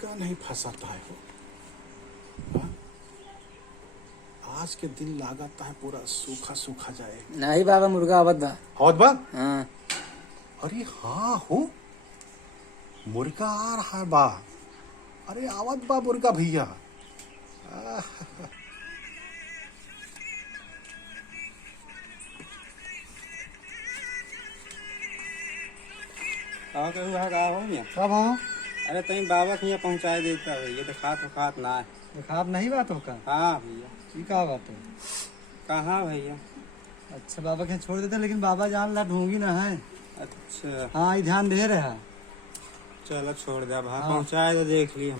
मुर्गा नहीं फंसाता है हो। हाँ? आज के दिन लागता है पूरा सूखा सूखा जाए। नहीं बाबा मुर्गा आवत बा। आवत बा? हाँ अरे हाँ हो, मुर्गा आ रहा है बा। अरे आवत बा मुर्गा भैया। कहाँ के हुआ का हो मियां? कब हो? अरे तई बाबा के यहाँ पहुँचा देता भैया, तो खात ना है। दिखात नहीं बात होगा। हाँ भैया। ये क्या बात है? कहाँ भैया? अच्छा बाबा के छोड़ देते, लेकिन बाबा जान ला ढूंढी ना है। अच्छा हाँ ये ध्यान दे रहा। चलो छोड़ दे, भाई हाँ। पहुँचाए तो देख लिया।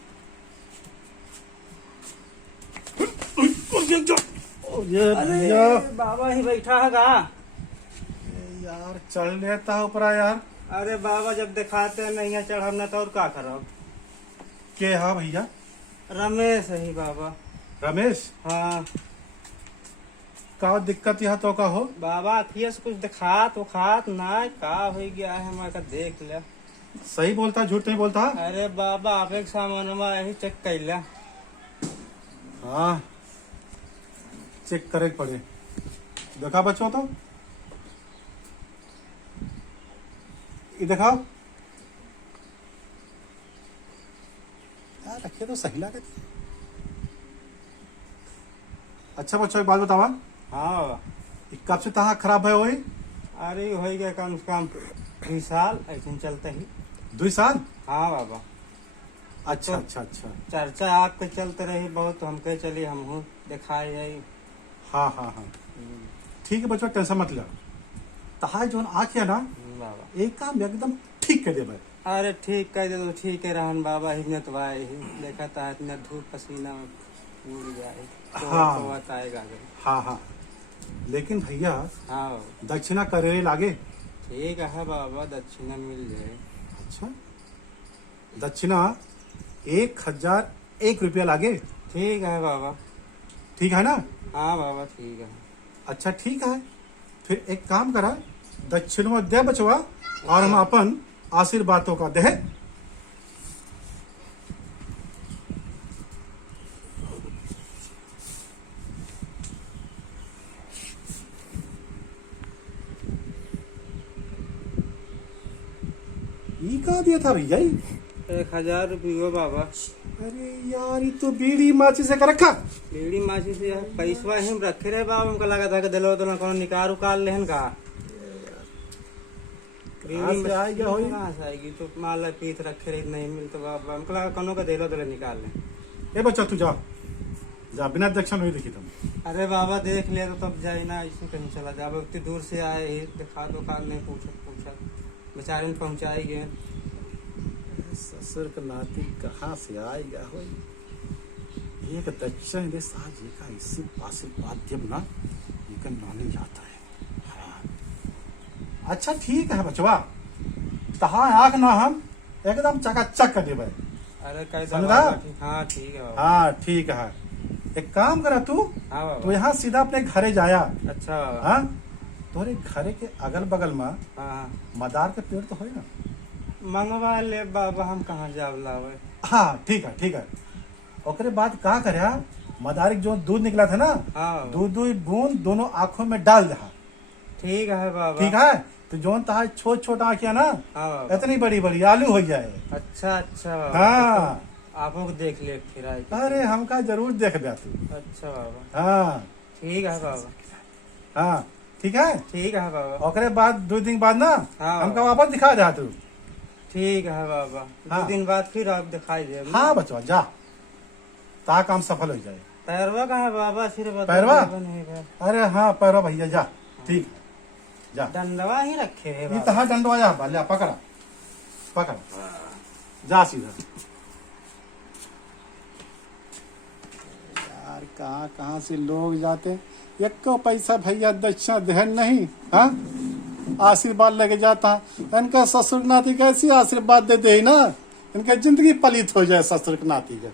ये भैया बाबा ही बैठा है का? यार चल लेता है ऊपर यार। अरे बाबा जब दिखाते हैं नहीं चढ़ब ना तो और का करब। के हाँ भैया? रमेश ही बाबा। रमेश, हाँ का दिक्कत यहाँ तो का हो? बाबा अथिया से कुछ दिखात उखात ना का हो गया है, मैं का देख ले। सही बोलता, झूठ नहीं बोलता? अरे बाबा आप एक सामानमा यही चेक कैला। हाँ चेक करे पड़े। देखा बच्चों तो ये दिखाओ यार, रखिए तो सही लगे। अच्छा बच्चों एक बात बतावा, हाँ बाबा। कब से तहाँ खराब है वही? अरे हो गया कम से कम 2 साल ऐसे चलते ही। 2 साल? हाँ बाबा। अच्छा अच्छा अच्छा। चर्चा आपके चलते रही बहुत, हमके चली हम दिखाई जाई। हाँ हाँ हाँ ठीक है बच्चों, टेंशन मत लो। तहार जो आँख है ना, बाबा एक काम एकदम ठीक कर देबे। अरे ठीक कह दे तो ठीक है रहन बाबा, हिम्मत वाई ही देखा था इतना धूप पसीना में उड़ जाए तो हाँ। बात आएगा। हाँ हाँ लेकिन भैया हाँ बाबा। दक्षिणा करे लागे। ठीक है बाबा, दक्षिणा मिल जाए। अच्छा दक्षिणा 1001 रुपया लागे। ठीक है बाबा। ठीक है ना? हाँ बाबा ठीक है। अच्छा ठीक है, फिर एक काम करा, दक्षिणवा दे बचवा और हम अपन आशीर्वादों का दे। ये का दिया था भैया? 1000 रुपये बाबा। अरे यार ये तो बीड़ी माची से कर रखा। बीड़ी माची से पैसा ही रखे रहे बाबा, हमको लगा था कि दिलो तो कोनो निकाल उकाल लेहन का। कहाँ से आएगा होई? कहाँ से आएगी तो माला पीत रखे रहे नहीं मिलते बाबा, हमको लगा कोनो का दिलो तो निकाल ले। ए बच्चा तू जा जा, बिना दक्षिण नहीं देखी तुम। अरे बाबा देख लिया तो तब जाए ना, इसमें कहीं चला जा। इतनी दूर से आए ही दिखा दो काल नहीं पूछा बेचारे ने पहुँचाई गए। ससुर का नाती कहाँ से आएगा हो? एक दक्षिण दे साजी का इसी पासे माध्यम ना एक नानी जाता है। हाँ। अच्छा ठीक है बचवा, तहा आँख ना हम एकदम चकाचक कर देवे। अरे कह समझा? हाँ ठीक है बाबा। हाँ ठीक है, एक काम करा तू, हाँ तो बाबा। यहाँ सीधा अपने घरे जाया। अच्छा बाबा। हाँ तोरे घरे के अगल बगल में हाँ मदार के पेड़ तो हो ना? मंगवा ले बाबा, हम कहाँ जाब लावे। हाँ ठीक है ठीक है। ओकरे बाद का करे, मदारिक जो दूध निकला था ना, हाँ बाबा। दूध बूंद दोनों आंखों में डाल दे। ठीक है बाबा। ठीक है, तो जोन तहा छोट छोट आंखिया ना, हाँ बाबा। इतनी बड़ी बड़ी आलू हो जाए। अच्छा अच्छा बाबा। हाँ आपको देख ले फिर आए। अरे हमका जरूर देख बे तू। अच्छा बाबा। हाँ ठीक है बाबा। हाँ ठीक है। ठीक है बाबा। ओकरे बाद 2 दिन बाद ना हाँ। हमका वापस दिखा दे तू। ठीक है बाबा। हाँ। 2 दिन बाद फिर आप दिखाई दे। हाँ बचवा जा, ता काम सफल हो जाए। पैरवा कहाँ है बाबा? सिर बता पैरवा? नहीं है। अरे हाँ पैरवा भैया जा, ठीक है जा। डंडवा ही रखे है ये बाबा। तहा डंडवाया भले पकड़ा पकड़ा, जा सीधा। यार कहाँ कहाँ से लोग जाते, एक को पैसा भैया दक्षिणा दहन नहीं। हाँ आशीर्वाद लेके जाता, इनका ससुर नाती कैसी आशीर्वाद दे दे ना, इनका जिंदगी पलित हो जाए ससुर नाती का।